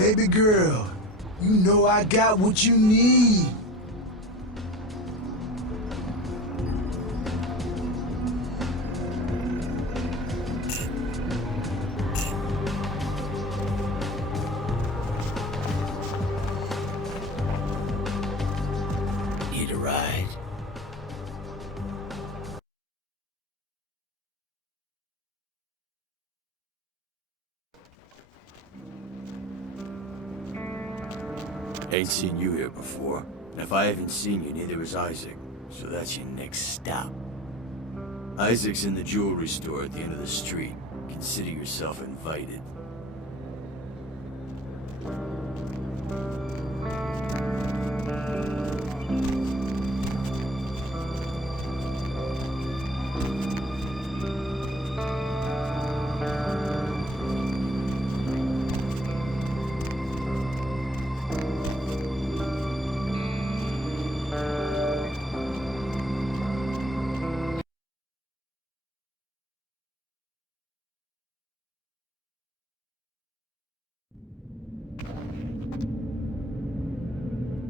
Baby girl, you know I got what you need. Need a ride? Ain't seen you here before, and if I haven't seen you, neither has Isaac, so that's your next stop. Isaac's in the jewelry store at the end of the street. Consider yourself invited.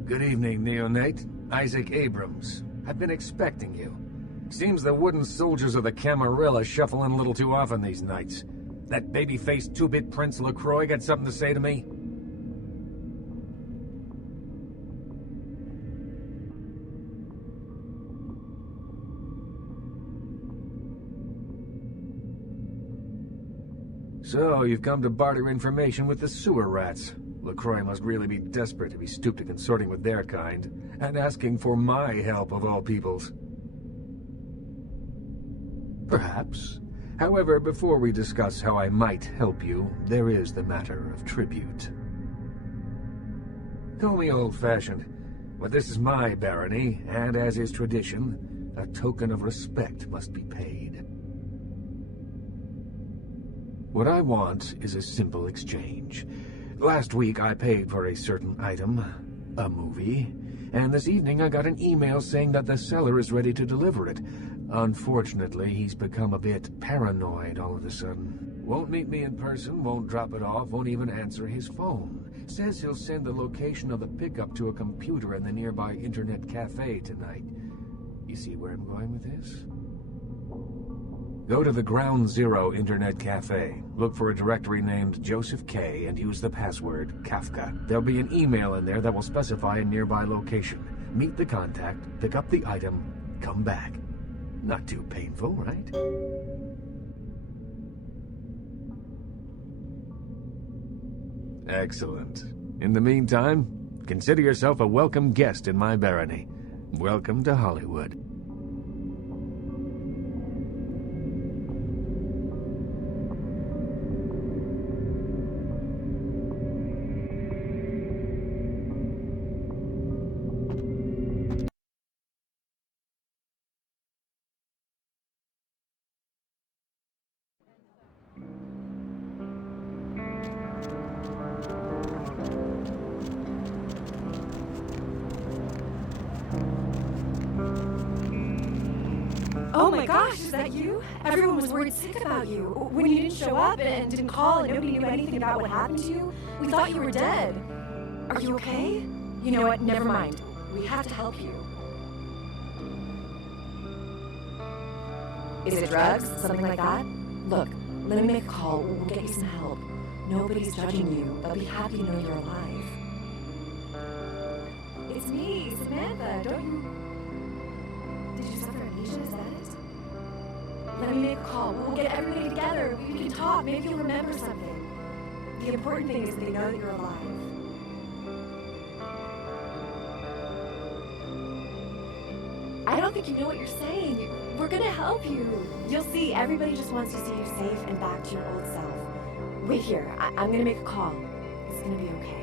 Good evening, Neonate. Isaac Abrams. I've been expecting you. Seems the wooden soldiers of the Camarilla shuffling a little too often these nights. That baby-faced two-bit Prince LaCroix got something to say to me? So, you've come to barter information with the sewer rats. LaCroix must really be desperate if he stooped to consorting with their kind, and asking for my help of all peoples. Perhaps. However, before we discuss how I might help you, there is the matter of tribute. Call me old-fashioned, but this is my barony, and as is tradition, a token of respect must be paid. What I want is a simple exchange. Last week I paid for a certain item, a movie, and this evening I got an email saying that the seller is ready to deliver it. Unfortunately, he's become a bit paranoid all of a sudden. Won't meet me in person, won't drop it off, won't even answer his phone. Says he'll send the location of the pickup to a computer in the nearby internet cafe tonight. You see where I'm going with this? Go to the Ground Zero Internet Cafe, look for a directory named Joseph K, and use the password Kafka. There'll be an email in there that will specify a nearby location. Meet the contact, pick up the item, come back. Not too painful, right? Excellent. In the meantime, consider yourself a welcome guest in my barony. Welcome to Hollywood. Oh my gosh, is that you? Everyone was worried sick about you. When you didn't show up and didn't call and nobody knew anything about what happened to you, we thought you were dead. Are you okay? You know what, never mind. We have to help you. Is it drugs? Something like that? Look, let me make a call. We'll get you some help. Nobody's judging you. They'll be happy to know you're alive. It's me, Samantha. Don't you... Did you suffer amnesia? Is that it? Let me make a call. We'll get everybody together. We can talk. Maybe you'll remember something. The important thing is they know that you're alive. I don't think you know what you're saying. We're gonna help you. You'll see. Everybody just wants to see you safe and back to your old self. Wait here. I'm gonna make a call. It's gonna be okay.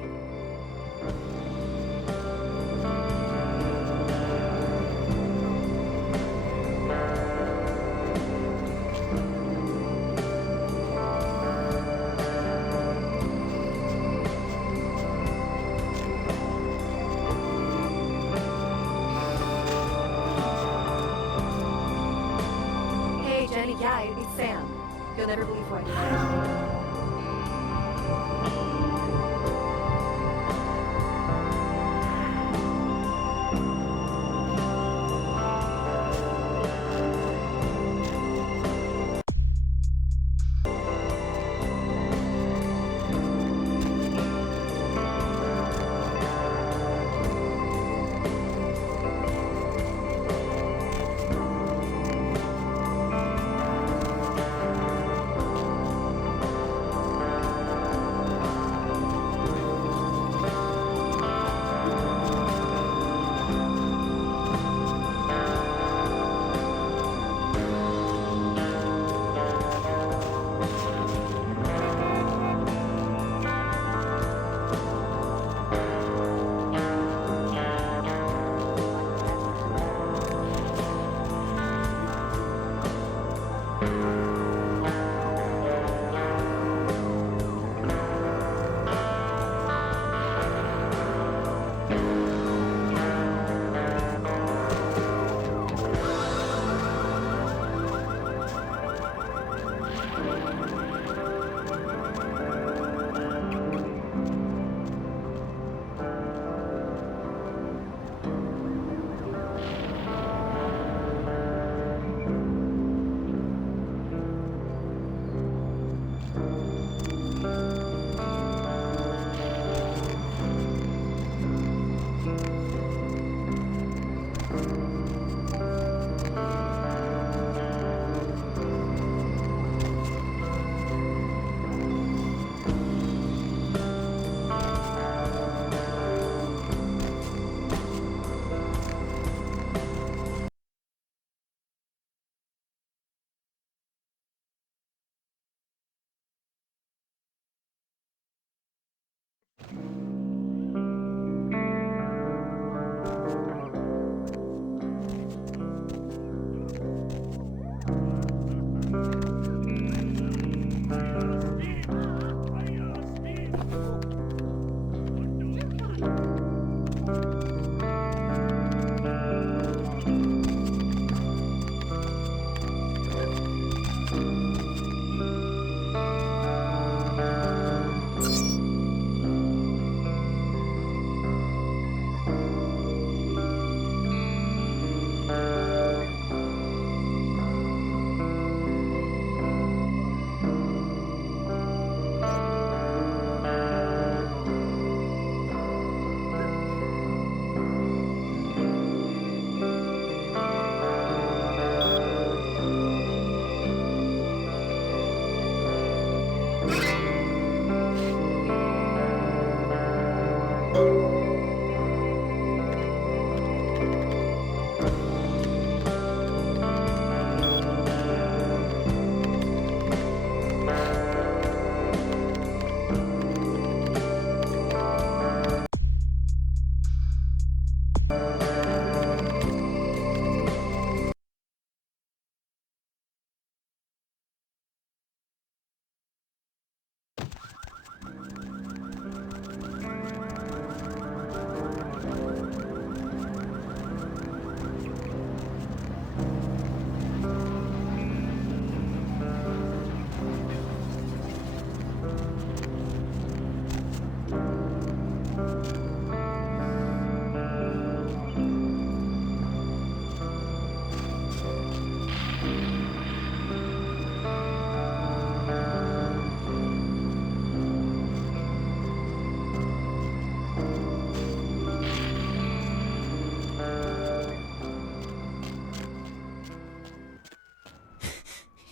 Yeah, it's Sam. You'll never believe what I did.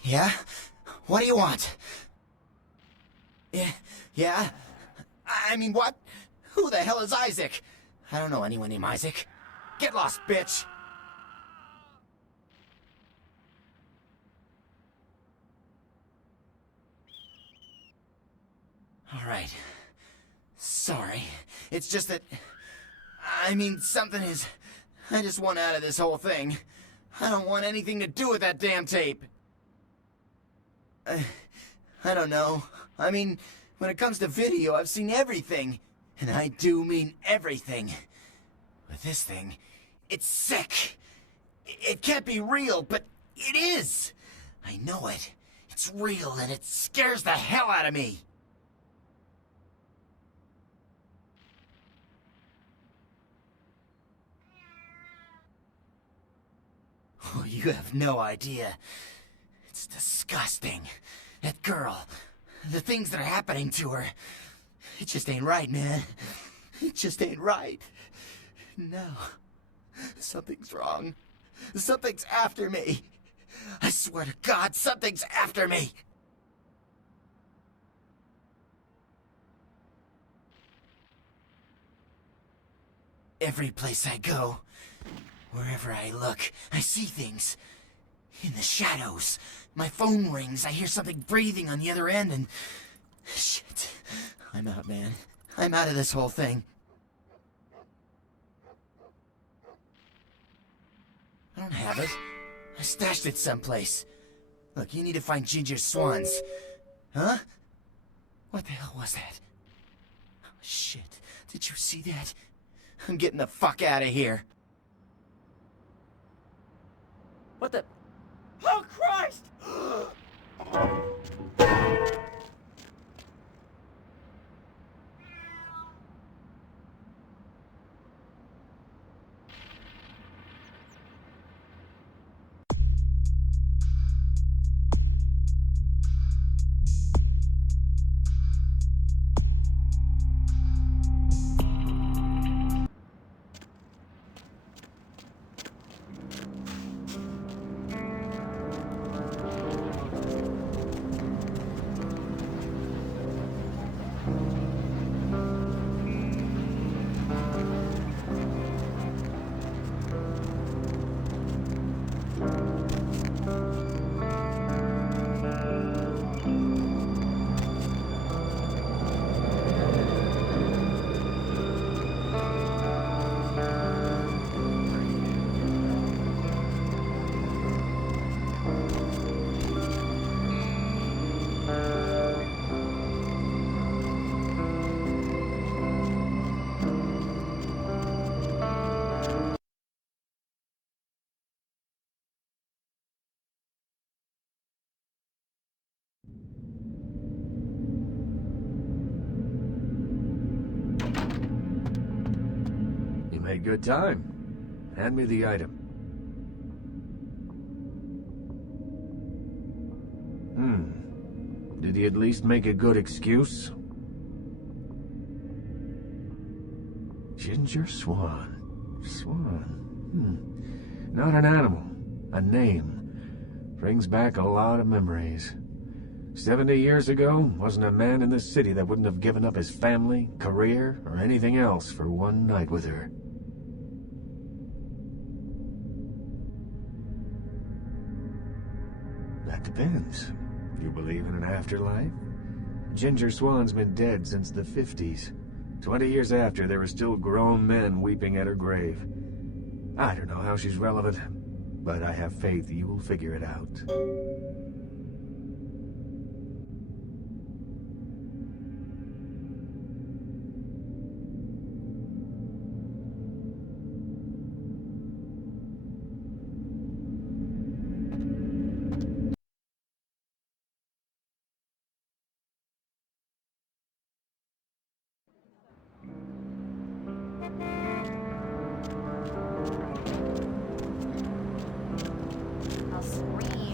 Yeah? What do you want? Yeah? I mean, what? Who the hell is Isaac? I don't know anyone named Isaac. Get lost, bitch! Alright. Sorry. It's just that... I mean, something is... I just want out of this whole thing. I don't want anything to do with that damn tape. I don't know. I mean, when it comes to video, I've seen everything. And I do mean everything. But this thing, it's sick. It can't be real, but it is. I know it. It's real and it scares the hell out of me. Oh, you have no idea. It's disgusting. That girl, the things that are happening to her. It just ain't right, man. It just ain't right. No. Something's wrong. Something's after me. I swear to God, something's after me. Every place I go, wherever I look, I see things. In the shadows. My phone rings, I hear something breathing on the other end, and... Shit. I'm out, man. I'm out of this whole thing. I don't have it. I stashed it someplace. Look, you need to find Ginger Swans. Huh? What the hell was that? Oh, shit. Did you see that? I'm getting the fuck out of here. What the... Oh, Christ! Made good time. Hand me the item. Did he at least make a good excuse? Ginger Swan. Swan. Not an animal. A name. Brings back a lot of memories. 70 years ago, wasn't a man in this city that wouldn't have given up his family, career, or anything else for one night with her. That depends. You believe in an afterlife? Ginger Swan's been dead since the 50s. 20 years after, there were still grown men weeping at her grave. I don't know how she's relevant, but I have faith you will figure it out. I'll scream.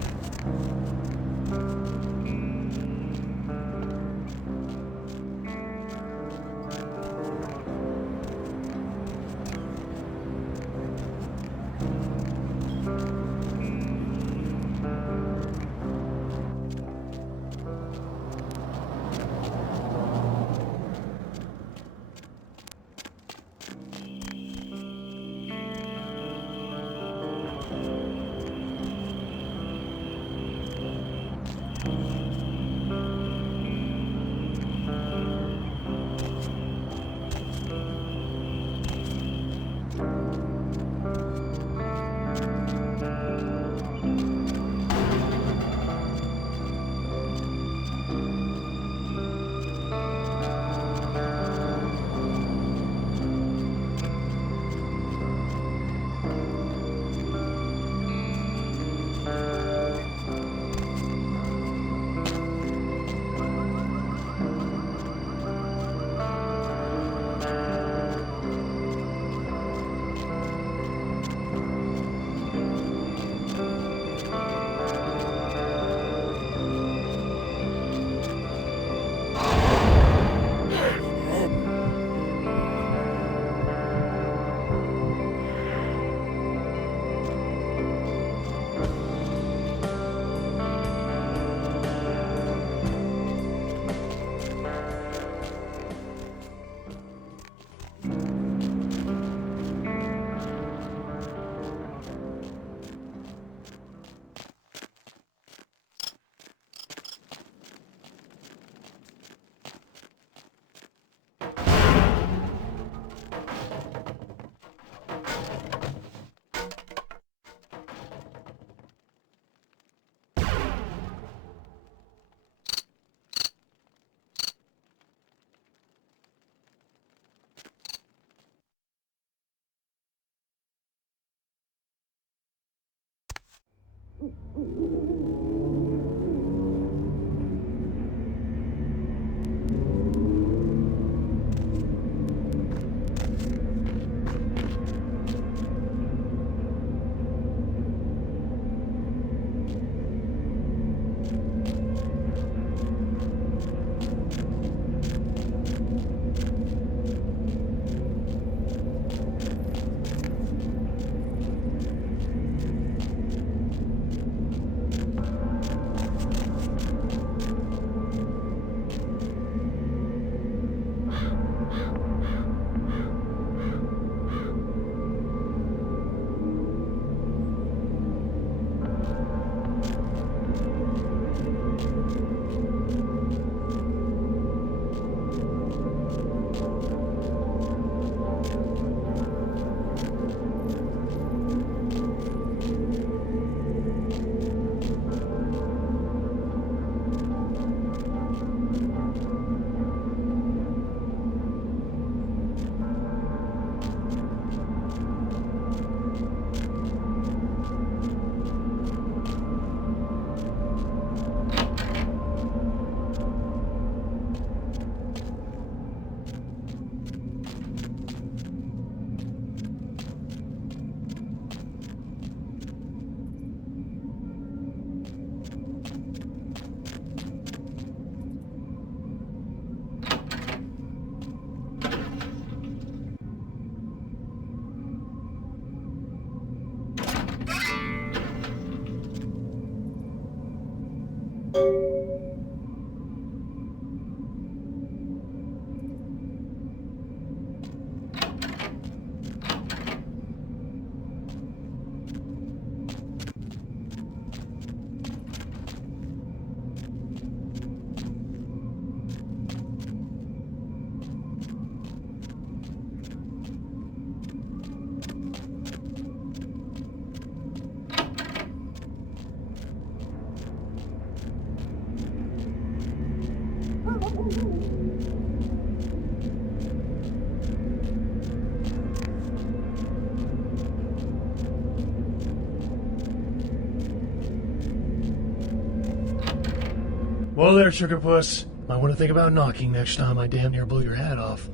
Well there, Sugar Puss. Might want to think about knocking next time I damn near blew your hat off.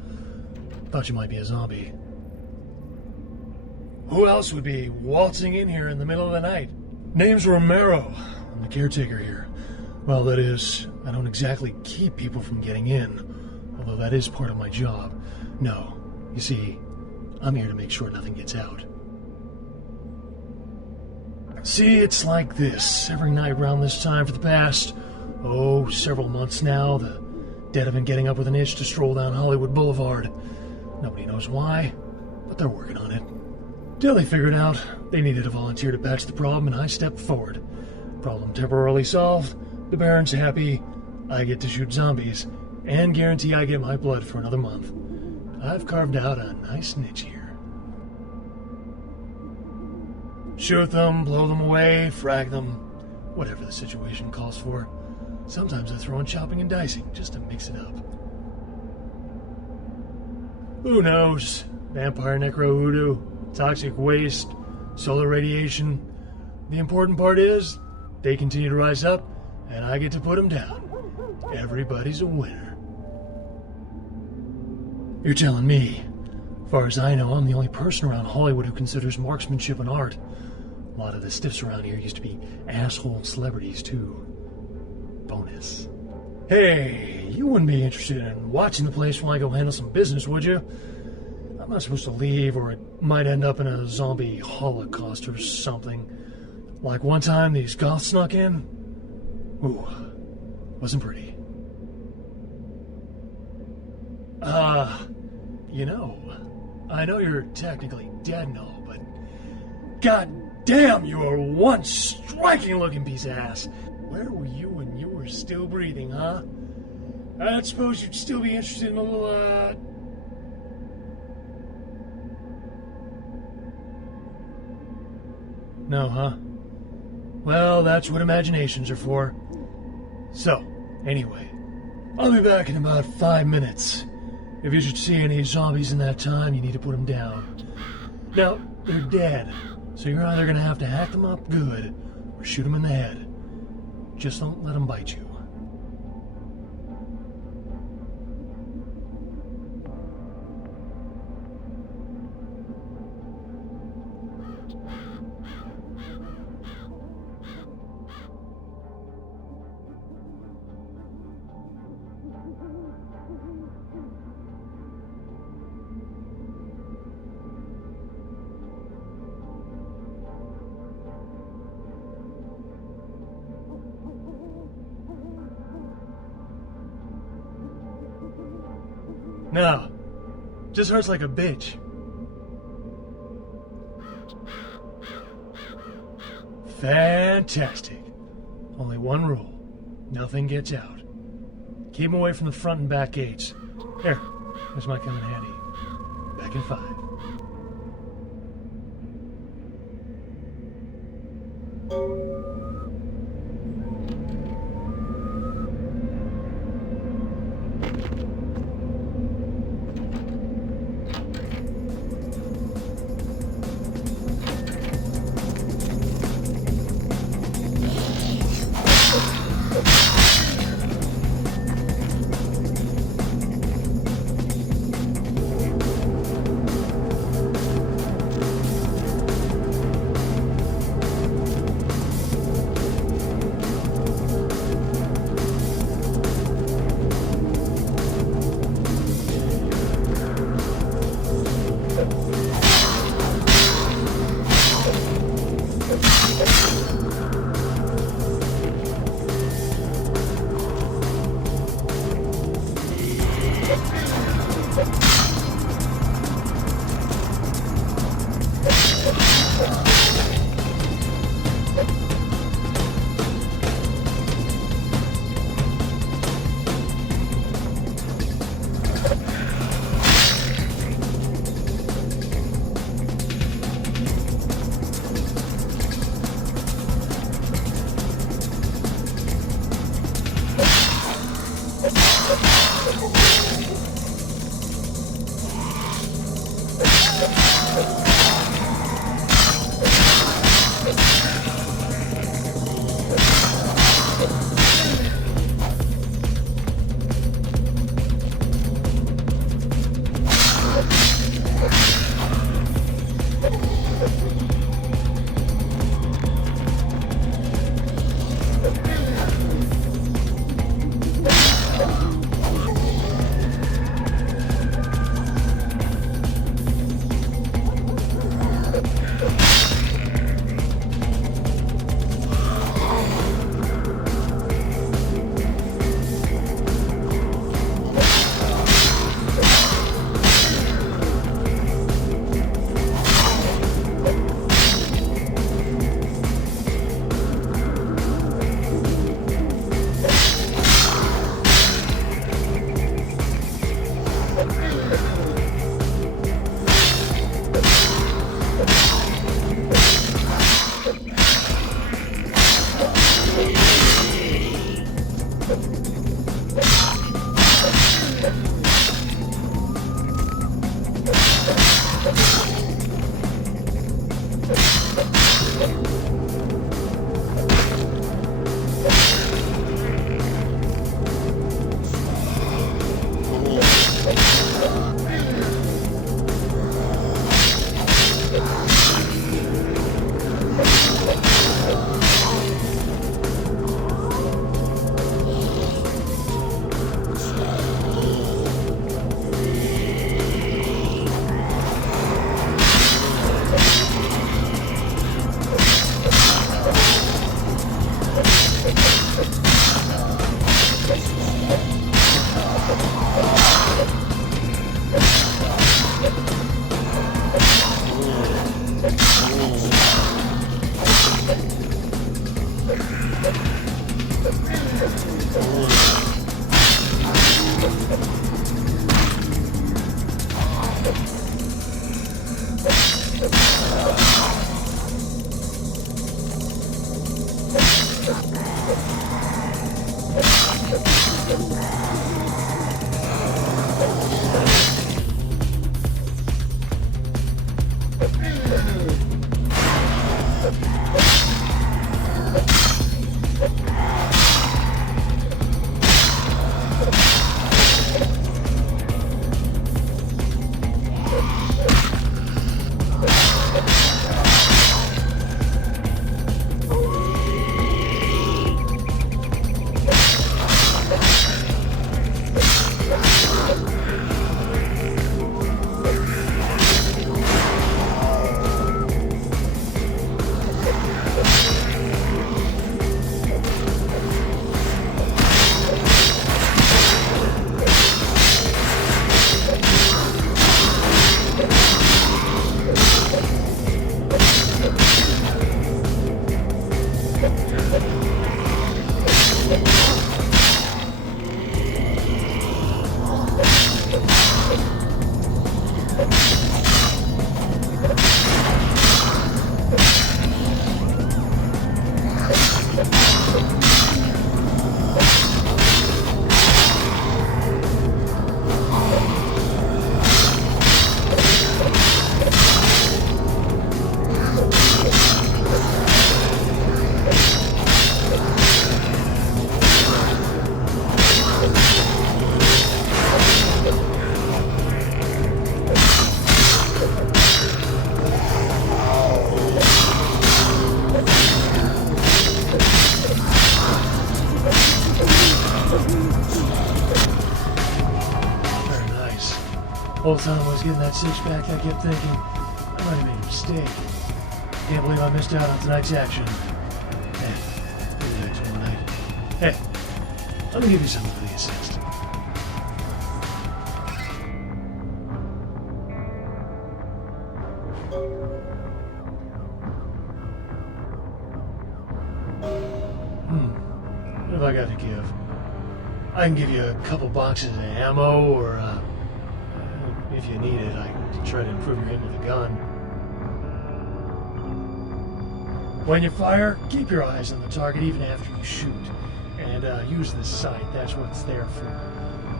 Thought you might be a zombie. Who else would be waltzing in here in the middle of the night? Name's Romero. I'm the caretaker here. Well, that is, I don't exactly keep people from getting in, although that is part of my job. No, you see, I'm here to make sure nothing gets out. See, it's like this. Every night around this time for the past, several months now, the dead have been getting up with an itch to stroll down Hollywood Boulevard. Nobody knows why, but they're working on it. Till they figured out they needed a volunteer to patch the problem, and I stepped forward. Problem temporarily solved, the Baron's happy, I get to shoot zombies, and guarantee I get my blood for another month. I've carved out a nice niche here. Shoot them, blow them away, frag them, whatever the situation calls for. Sometimes I throw in chopping and dicing just to mix it up. Who knows? Vampire necro hoodoo, toxic waste, solar radiation. The important part is, they continue to rise up, and I get to put them down. Everybody's a winner. You're telling me, as far as I know, I'm the only person around Hollywood who considers marksmanship an art. A lot of the stiffs around here used to be asshole celebrities, too. Bonus. Hey, you wouldn't be interested in watching the place while I go handle some business, would you? I'm not supposed to leave, or it might end up in a zombie holocaust or something. Like one time these goths snuck in. Ooh, wasn't pretty. You know, I know you're technically dead and all, but god damn, you are one striking looking piece of ass. Where were you when you were still breathing, huh? I don't suppose you'd still be interested in a little, No, huh? Well, that's what imaginations are for. So, anyway, I'll be back in about 5 minutes. If you should see any zombies in that time, you need to put them down. Now, they're dead, so you're either gonna have to hack them up good, or shoot them in the head. Just don't let them bite you. No, just hurts like a bitch. Fantastic. Only one rule. Nothing gets out. Keep 'em away from the front and back gates. Here, this might come in handy. Back in 5. Whole time I was getting that six-pack, I kept thinking, I might have made a mistake. Can't believe I missed out on tonight's action. Maybe next one night. Hey, let me give you something for the assist. What have I got to give? I can give you a couple boxes of ammo, or if you need it, I can try to improve your aim with a gun. When you fire, keep your eyes on the target even after you shoot. And use the sight, that's what it's there for.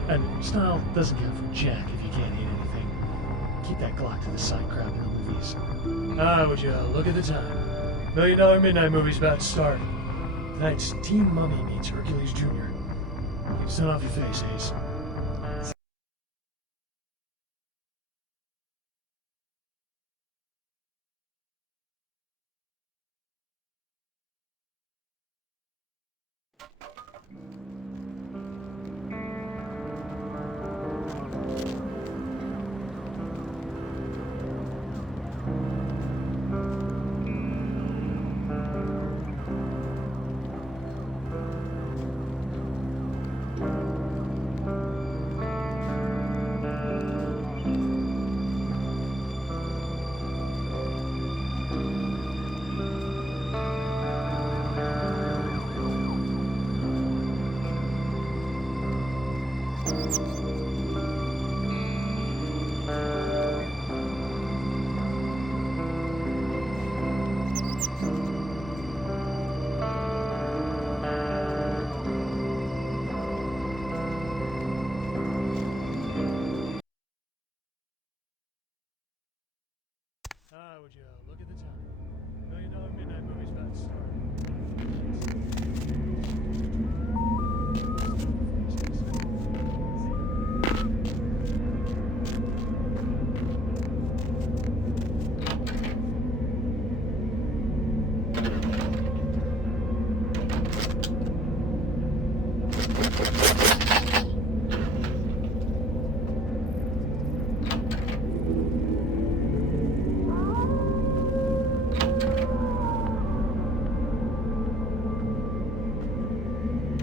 And style doesn't count for jack if you can't hit anything. Keep that Glock to the side crap in the movies. Would you look at the time? $1 Million Midnight Movie's about to start. Tonight's Teen Mummy meets Hercules Jr. Keep the sun off your face, Ace. Would you look at the time? $1 Million Midnight Movie's about to start.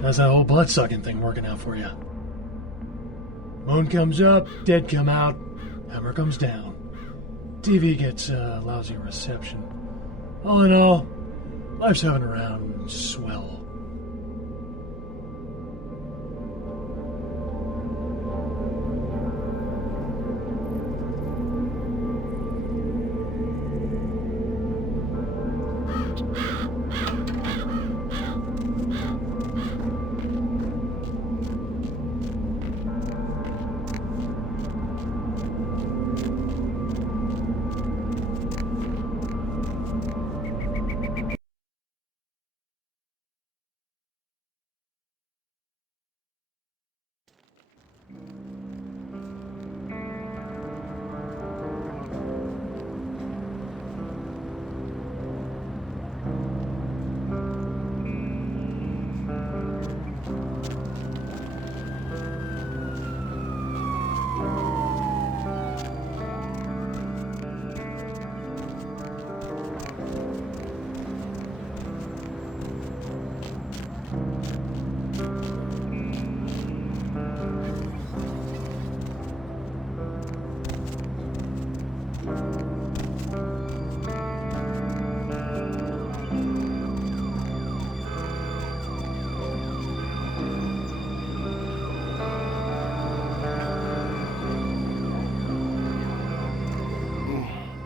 How's that whole blood-sucking thing working out for you? Moon comes up, dead come out, hammer comes down. TV gets lousy reception. All in all, life's having around swell.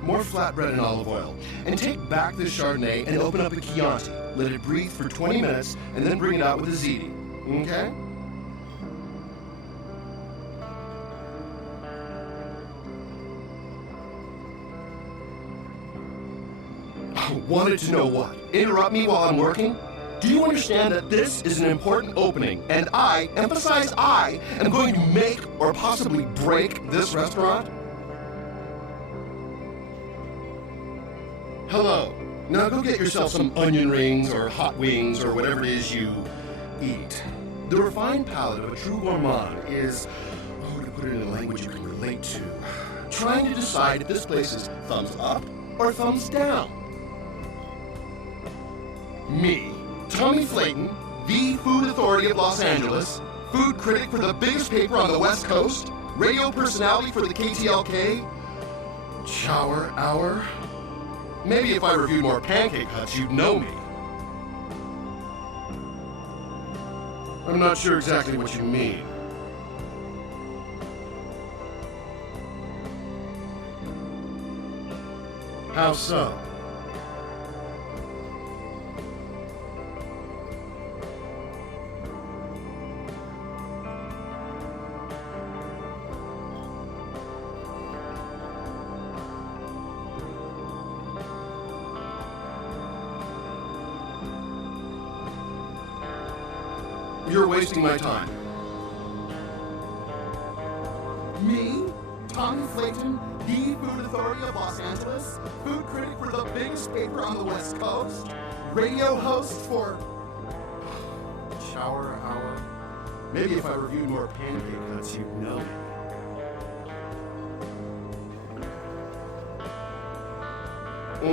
More flatbread and olive oil. And take back this Chardonnay and open up a Chianti. Let it breathe for 20 minutes and then bring it out with a ziti. Okay? Wanted to know what? Interrupt me while I'm working? Do you understand that this is an important opening, and I, emphasize I, am going to make or possibly break this restaurant? Hello. Now go get yourself some onion rings or hot wings or whatever it is you eat. The refined palate of a true gourmand is, oh, to put it in a language you can relate to. Trying to decide if this place is thumbs up or thumbs down. Me, Tommy Flayton, the food authority of Los Angeles, food critic for the biggest paper on the West Coast, radio personality for the KTLK, shower hour. Maybe if I reviewed more Pancake Huts, you'd know me. I'm not sure exactly what you mean. How so? You're wasting my time. Me, Tommy Flayton, the food authority of Los Angeles, food critic for the biggest paper on the West Coast, radio host for shower hour. Maybe if I reviewed more Pancake Huts, you'd know me.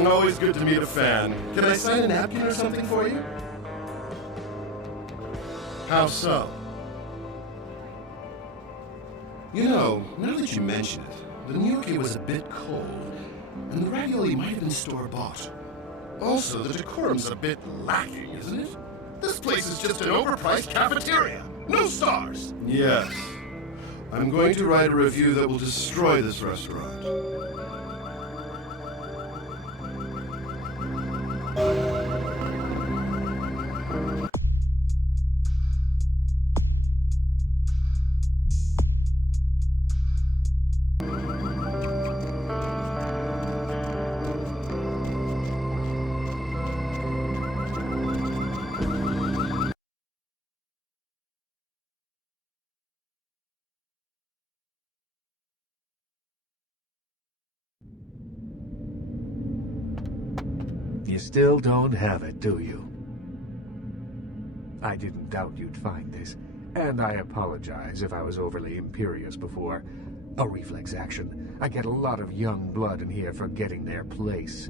Always good to meet a fan. Can I sign a napkin or something for you? How so? You know, now that you mention it, the gnocchi was a bit cold, and the ravioli might have been store-bought. Also, the decorum's a bit lacking, isn't it? This place is just an overpriced cafeteria. No stars! Yes. I'm going to write a review that will destroy this restaurant. You still don't have it, do you? I didn't doubt you'd find this, and I apologize if I was overly imperious before. A reflex action. I get a lot of young blood in here forgetting their place.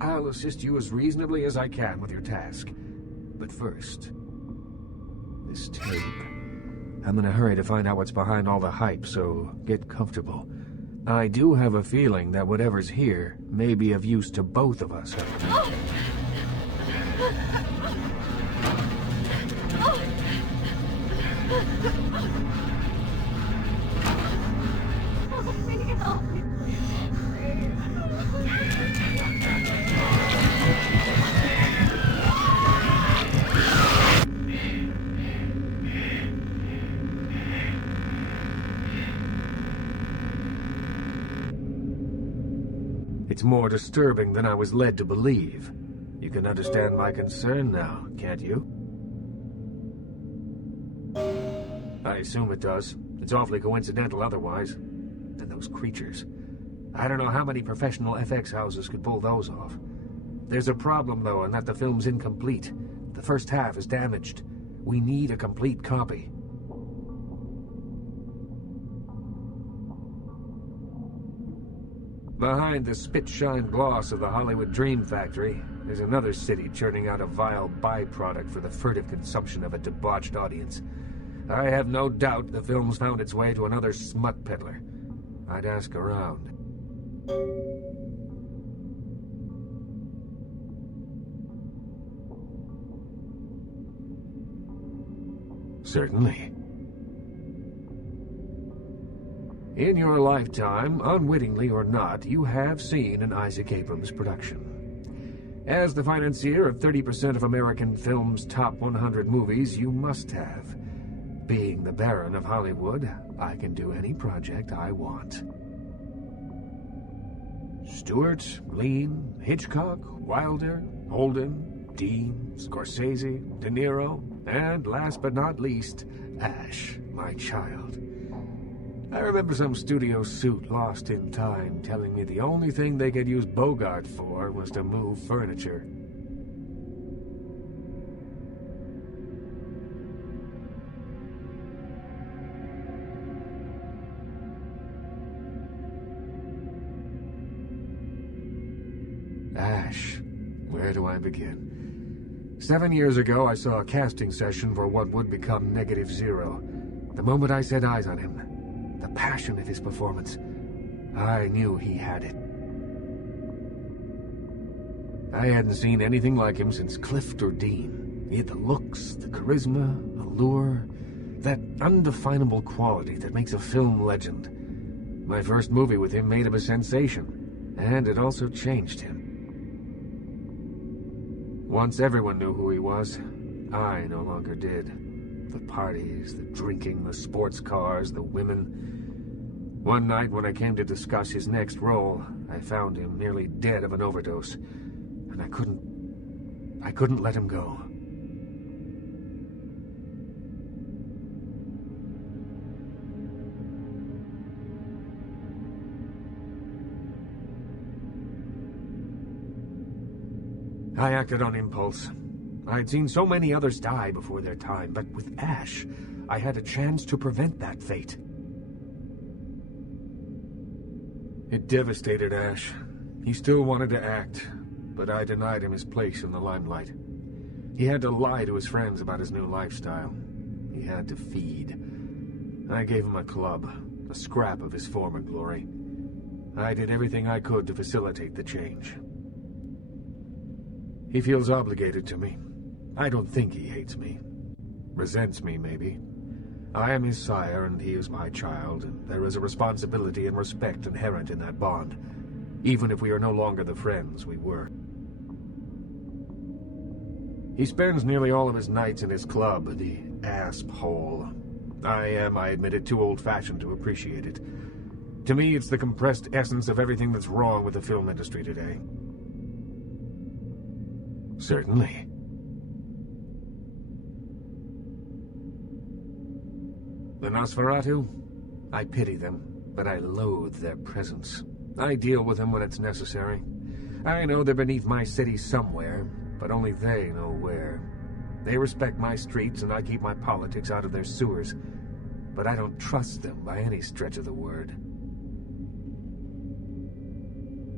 I'll assist you as reasonably as I can with your task. But first, this tape. I'm in a hurry to find out what's behind all the hype, so get comfortable. I do have a feeling that whatever's here may be of use to both of us. Oh. It's more disturbing than I was led to believe. You can understand my concern now, can't you? I assume it does. It's awfully coincidental otherwise. And those creatures. I don't know how many professional FX houses could pull those off. There's a problem, though, in that the film's incomplete. The first half is damaged. We need a complete copy. Behind the spit-shine gloss of the Hollywood Dream Factory, there's another city churning out a vile byproduct for the furtive consumption of a debauched audience. I have no doubt the film's found its way to another smut peddler. I'd ask around. Certainly. In your lifetime, unwittingly or not, you have seen an Isaac Abrams production. As the financier of 30% of American film's top 100 movies, you must have. Being the Baron of Hollywood, I can do any project I want. Stewart, Lean, Hitchcock, Wilder, Holden, Dean, Scorsese, De Niro, and last but not least, Ash, my child. I remember some studio suit lost in time telling me the only thing they could use Bogart for was to move furniture. Ash. Where do I begin? 7 years ago, I saw a casting session for what would become Negative Zero. The moment I set eyes on him, the passion of his performance, I knew he had it. I hadn't seen anything like him since Clift or Dean. He had the looks, the charisma, allure, that undefinable quality that makes a film legend. My first movie with him made him a sensation, and it also changed him. Once everyone knew who he was, I no longer did. The parties, the drinking, the sports cars, the women. One night when I came to discuss his next role, I found him nearly dead of an overdose, and I couldn't let him go. I acted on impulse. I'd seen so many others die before their time, but with Ash, I had a chance to prevent that fate. It devastated Ash. He still wanted to act, but I denied him his place in the limelight. He had to lie to his friends about his new lifestyle. He had to feed. I gave him a club, a scrap of his former glory. I did everything I could to facilitate the change. He feels obligated to me. I don't think he hates me. Resents me, maybe. I am his sire, and he is my child, and there is a responsibility and respect inherent in that bond, even if we are no longer the friends we were. He spends nearly all of his nights in his club, the Asp Hole. I admit it, too old-fashioned to appreciate it. To me, it's the compressed essence of everything that's wrong with the film industry today. Certainly. The Nosferatu? I pity them, but I loathe their presence. I deal with them when it's necessary. I know they're beneath my city somewhere, but only they know where. They respect my streets, and I keep my politics out of their sewers. But I don't trust them by any stretch of the word.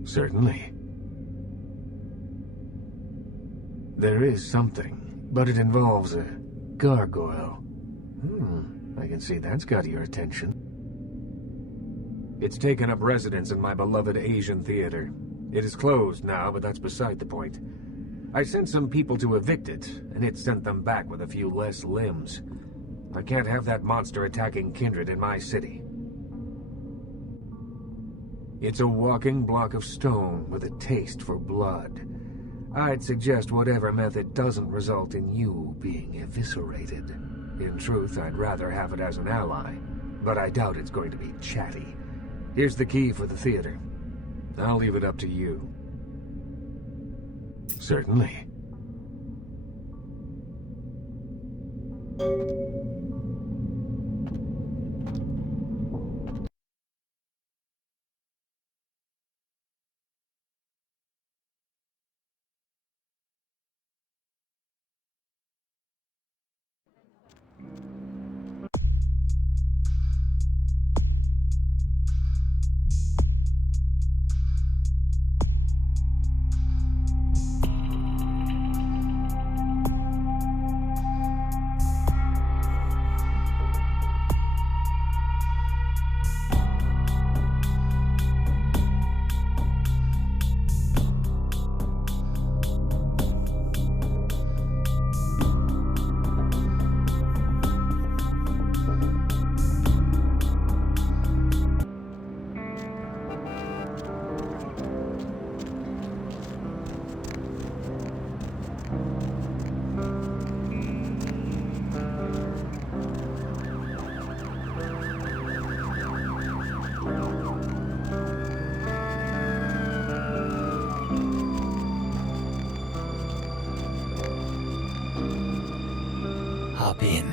Certainly. There is something, but it involves a gargoyle. I can see that's got your attention. It's taken up residence in my beloved Asian theater. It is closed now, but that's beside the point. I sent some people to evict it, and it sent them back with a few less limbs. I can't have that monster attacking kindred in my city. It's a walking block of stone with a taste for blood. I'd suggest whatever method doesn't result in you being eviscerated. In truth, I'd rather have it as an ally, but I doubt it's going to be chatty. Here's the key for the theater. I'll leave it up to you. Certainly. Hop in.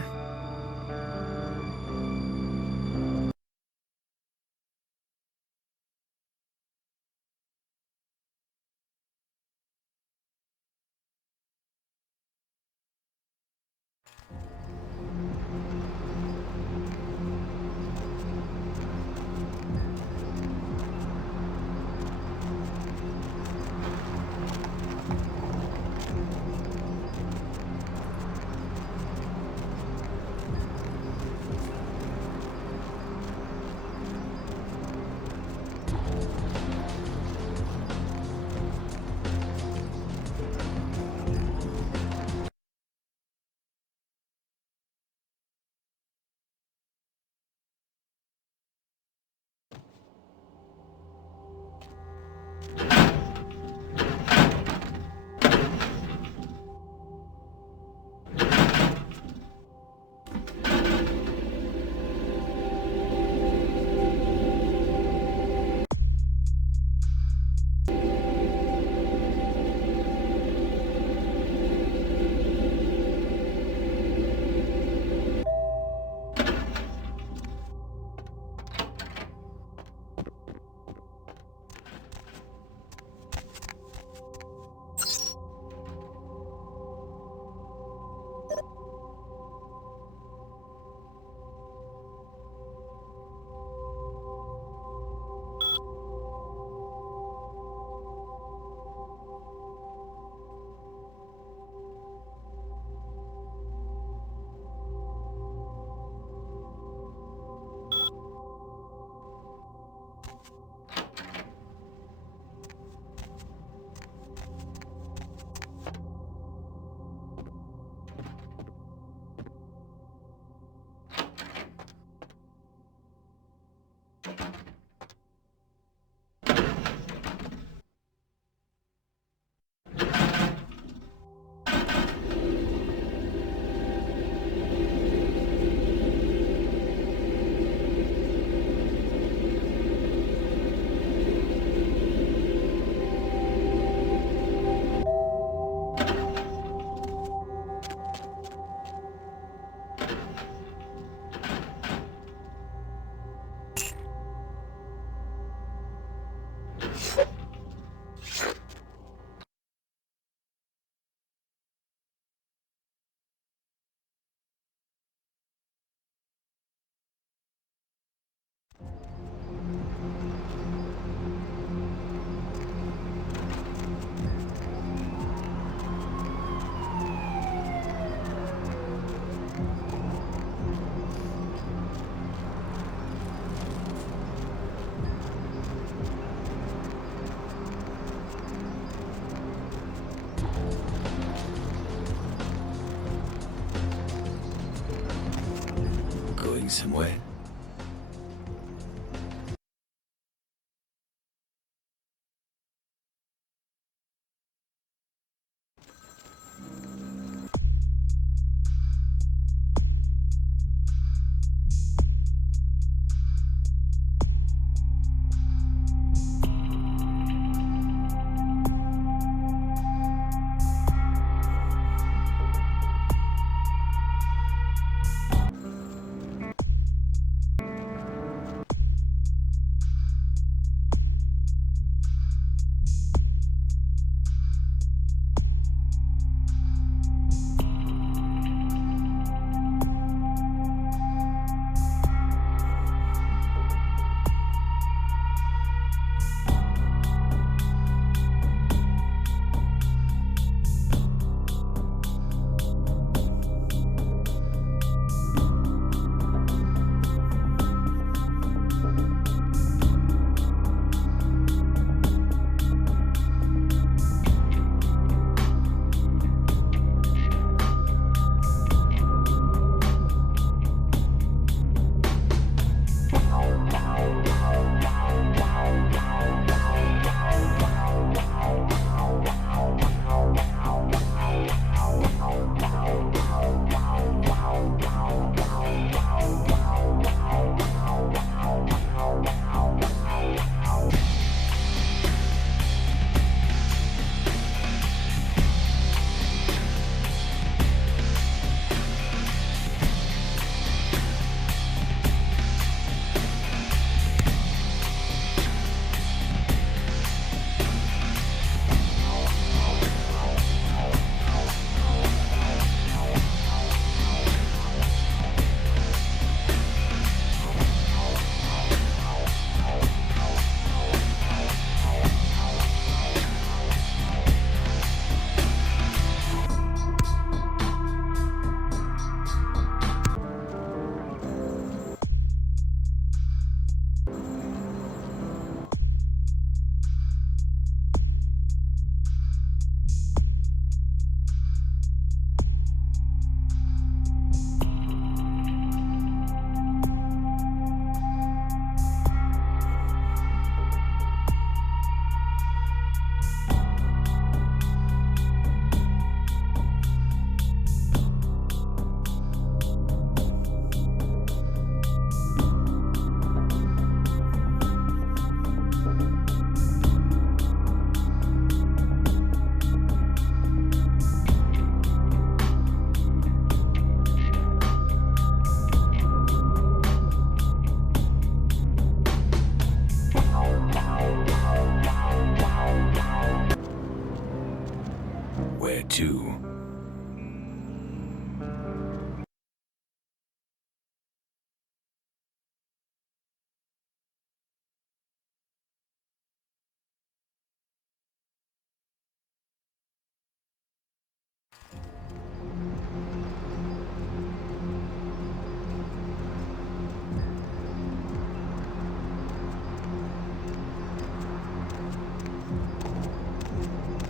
too.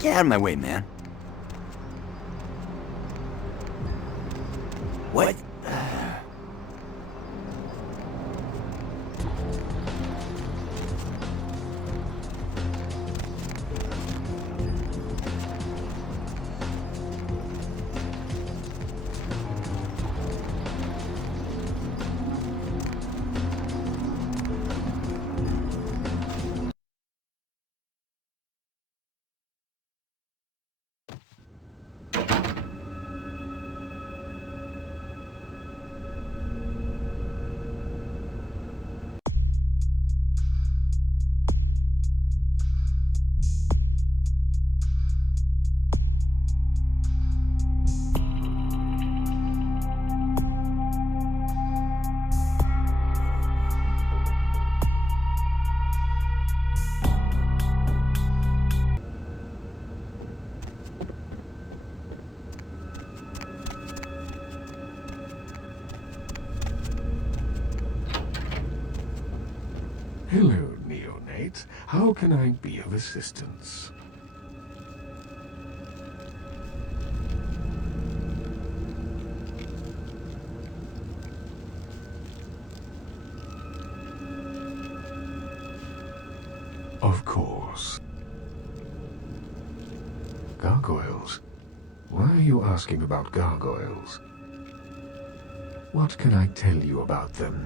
Get out of my way, man. What? Hello, neonate. How can I be of assistance? Of course. Gargoyles? Why are you asking about gargoyles? What can I tell you about them?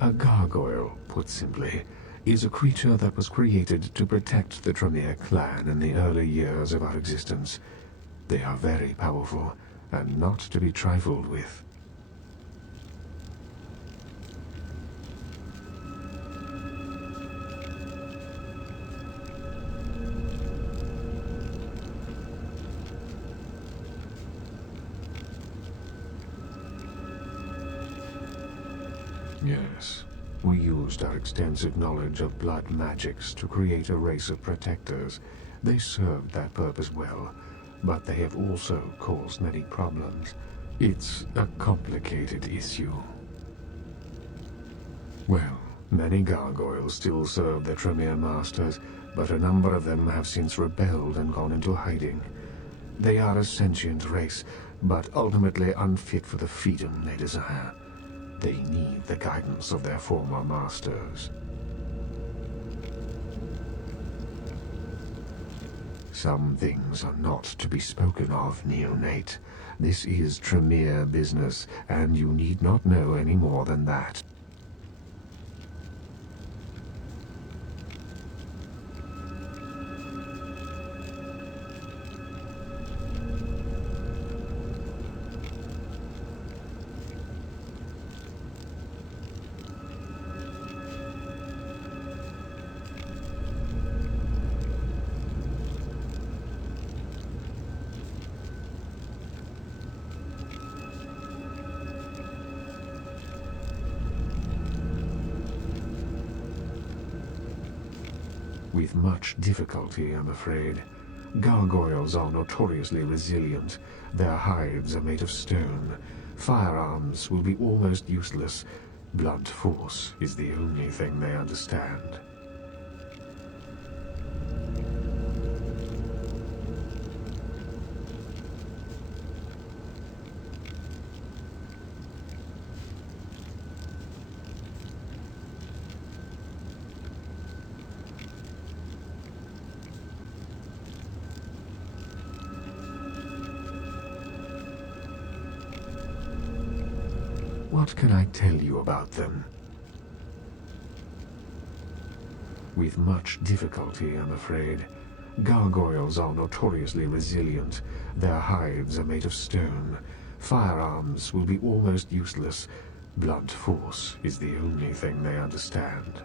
A gargoyle, put simply, is a creature that was created to protect the Tremere clan in the early years of our existence. They are very powerful, and not to be trifled with. Yes, we used our extensive knowledge of blood magics to create a race of protectors. They served that purpose well, but they have also caused many problems. It's a complicated issue. Well, many gargoyles still serve their Tremere masters, but a number of them have since rebelled and gone into hiding. They are a sentient race, but ultimately unfit for the freedom they desire. They need the guidance of their former masters. Some things are not to be spoken of, neonate. This is Tremere business, and you need not know any more than that. With much difficulty, I'm afraid. Gargoyles are notoriously resilient. Their hides are made of stone. Firearms will be almost useless. Blunt force is the only thing they understand. What can I tell you about them? With much difficulty, I'm afraid. Gargoyles are notoriously resilient. Their hides are made of stone. Firearms will be almost useless. Blunt force is the only thing they understand.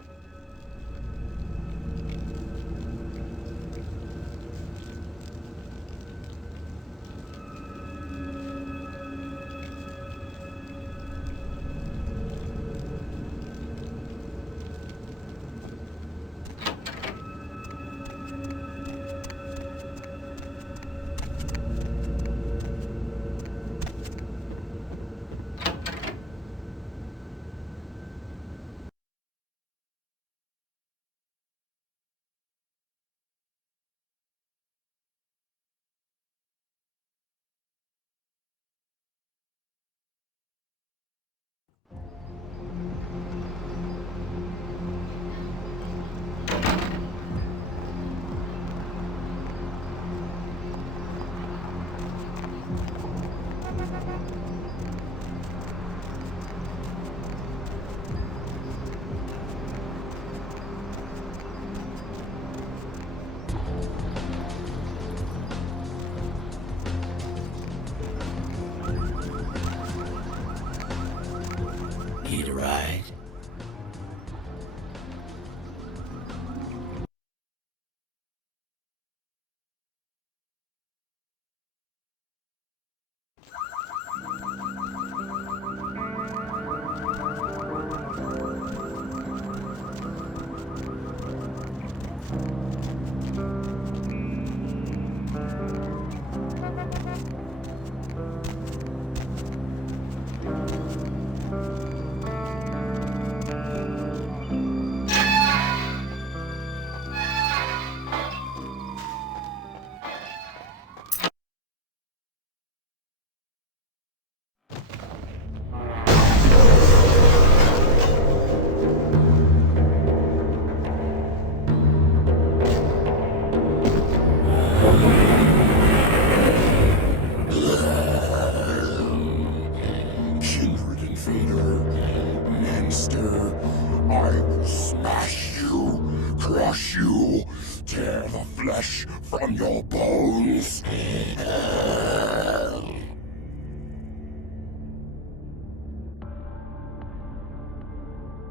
I will smash you, crush you, tear the flesh from your bones.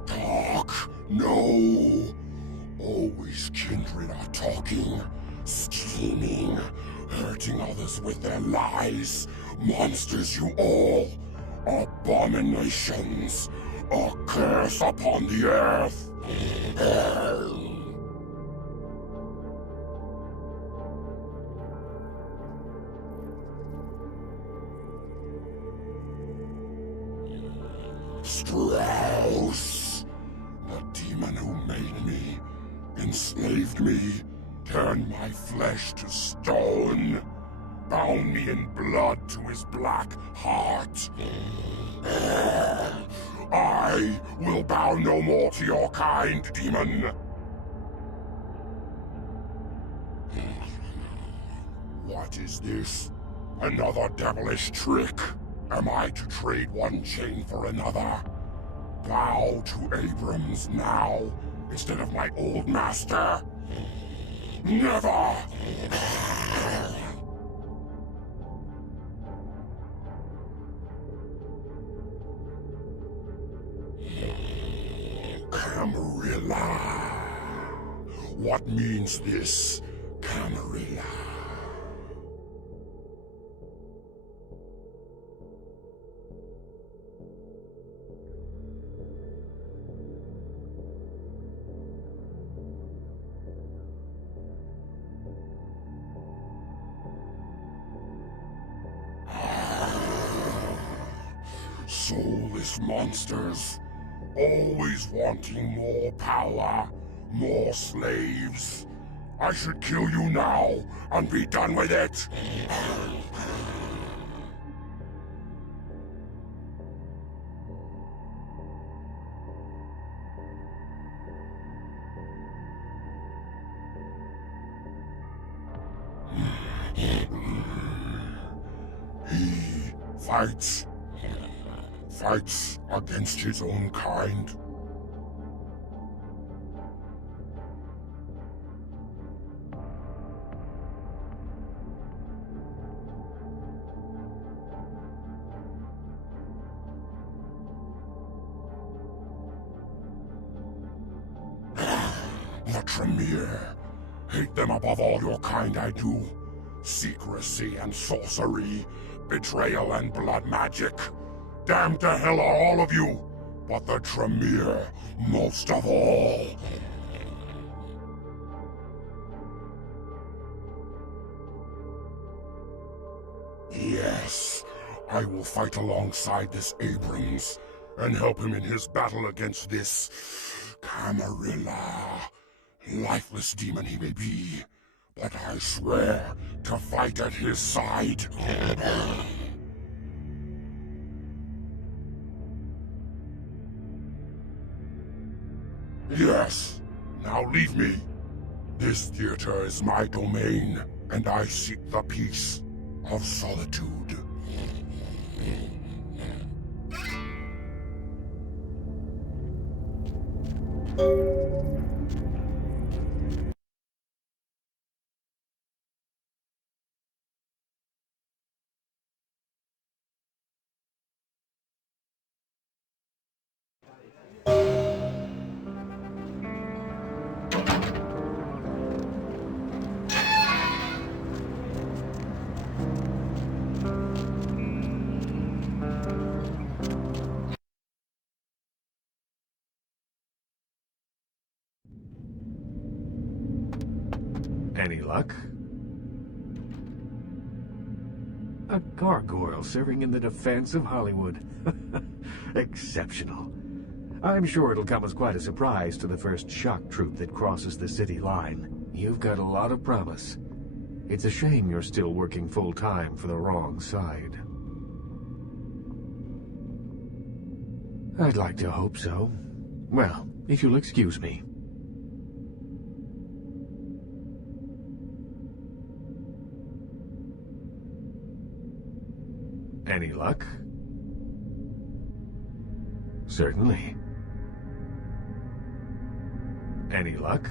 Talk, no. Always kindred are talking, scheming, hurting others with their lies. Monsters you all, abominations, a curse upon the earth. Strauss, the demon who made me, enslaved me, turned my flesh to stone, bound me in blood to his black heart. I will bow no more to your kind, demon. What is this? Another devilish trick? Am I to trade one chain for another? Bow to Abrams now, instead of my old master? Never! Camarilla. What means this, Camarilla? Soulless monsters, always wanting more power, more slaves. I should kill you now and be done with it. He fights against his own kind. The Tremere. Hate them above all your kind, I do. Secrecy and sorcery, betrayal and blood magic. Damned to hell are all of you, but the Tremere most of all. Yes, I will fight alongside this Abrams and help him in his battle against this Camarilla. Lifeless demon he may be, but I swear to fight at his side. Yes, now leave me. This theater is my domain, and I seek the peace of solitude. Any luck? A gargoyle serving in the defense of Hollywood. Exceptional. I'm sure it'll come as quite a surprise to the first shock troop that crosses the city line. You've got a lot of promise. It's a shame you're still working full-time for the wrong side. I'd like to hope so. Well, if you'll excuse me. Any luck? Certainly. Any luck?